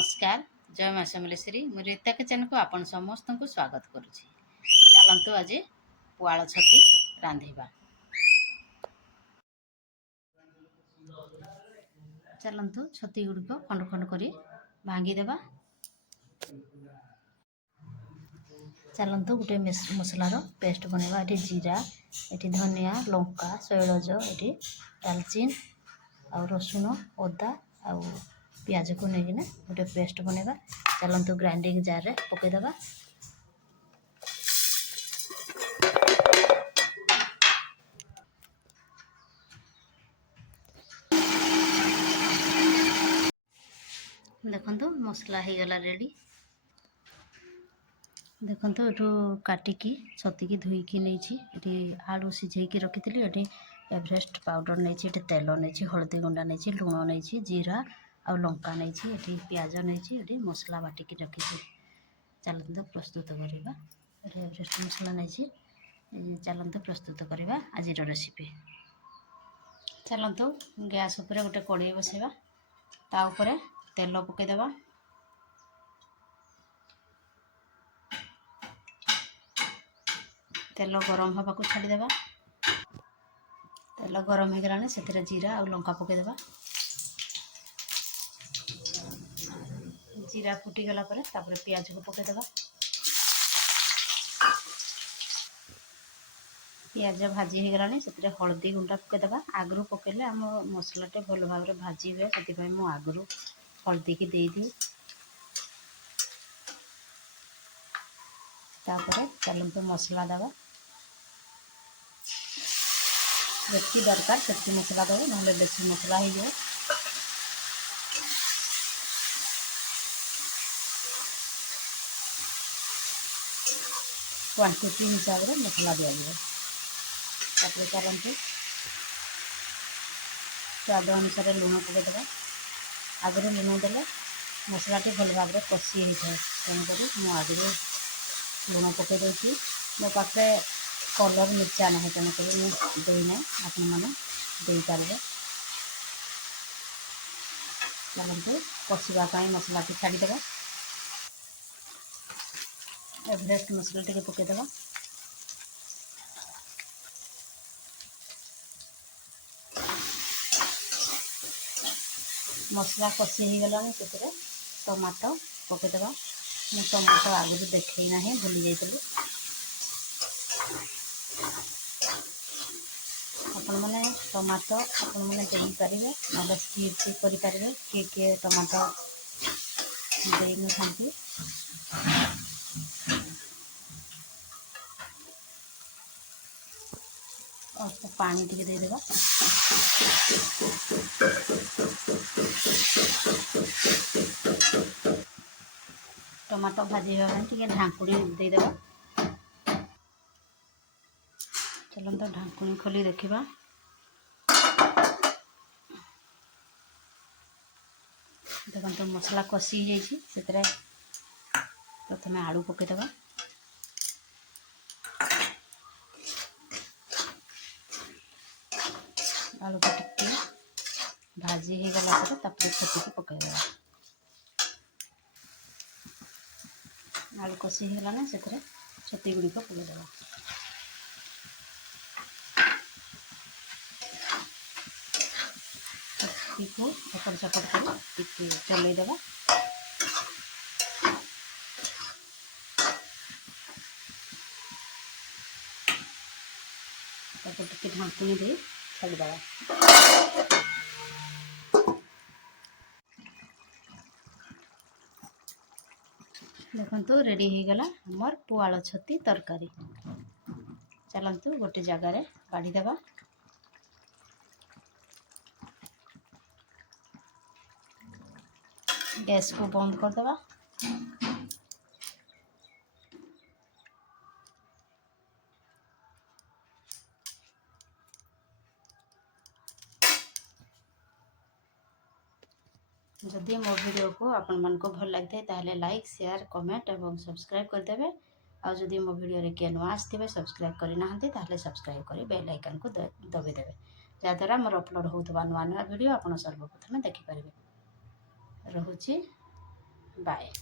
नमस्कार जय माँ समलेश्वरी मु रीता किचन को आपण समस्त को स्वागत करुच्ची। चलतु आज पुआल छती रांधिबा। चलतु छती गुड़िक खंड खंड करी भांगीदेवा। चलतु गोटे मसलार पेस्ट बनवा। ये जीरा, ये धनिया, लंका, शैलज, ये दालचीन आ रसुण, अदा आ पियाज को लेकिन गोटे पेस्ट बनवा। चलतु ग्राइंडिंग जार रे पकेदेवा। देखो मसला हो गला रेडी। देखो ये काटिकी छतिकी धोईकी नहीं आलू सिझेकी रखी थी। ये एवरेस्ट पाउडर नहीं, तेल नहीं, हलदी गुंडा नहीं, लुण नहीं, जीरा आ लंका नहीं, ये पियाज नहीं, ये मसला बाटिकी रखी। चलते प्रस्तुत करवा। एवरेस्ट मसला नहीं। चलते प्रस्तुत करवा आज रेसिपी। चलतु गैस उपर गोटे कड़ाई बसैवा। ता उपरे तेल पकईदेवा। तेल गरम हवा को छाड़देवा। तेल गरम हो गलानी से जीरा और लंका पकईदेवा। जीरा फुटी गला पर पियाज को पकईदेवा। पियाज भाजी हो गलानी से हलदी गुंडा पकईदेवा। आगु पकईले आम मसलाटे भल भाव में भाजी हुए से आगु हलदी की देदी। तापर चलते मसला देवा। जितनी दरकार से मसला देव ना बेसी मसला हो जाए। क्वांटिटी हिसाब से मसला दिया जाए। चलते स्वाद अनुसार लुण पकईदेवा। आगुरी लुण देले मसलाटी भल भाव में कषि होता है। तेणुक मुझे लुण पकई दूसरी। मो पाखे कलर मिर्चा ना तेणुक देना आपण मैंने पारे। चलते कषापी मसला को छाड़देवा। एवरेस्ट मसला टे पकईदेवा। मसला कषि हो गलानी से टमाटो पकईदेवा। मैं टमाटो आगुरी देखना ही भूली जाइए। आपण मैंने टमाटो आपण मैंने देपारे ना स्किप करें। किए टमाटो दे न था। अल्प पानी टी देदेवा। टमाटो भाजी टे ढांकुणी देदेवा। चलते ढांकुणी खोली देखा। देखो मसला कषि से प्रथम आलू पकईदेवा। आलू को टिके भाजी हो गला छती को पकईदेवा। आलू कषि हो गलाना से छती गुड़िक पकईदेवा। छती को एपट सेपट कर चलईदेवा। टे ढांकुणी दे छाड़देवा। देखो रेडी हो गला हमर पुआल छती तरकारी। चलतु गोटे जगार काढ़ीदेवा। गैस को बंद करदेवा। जदि मो वीडियो को आपण मन को भल लगी है लाइक शेयर कमेंट और सब्सक्राइब करदे। आ जदि मो वीडियो रे किए नुआ आसथिबे सब्सक्राइब करना सब्सक्राइब कर बेल आइकन को दबाइदेवे जहाँद्वारा मोर अपलोड होता नुआ नुआ वीडियो आप सर्वप्रथम देखिपारे। रहुची। बाय।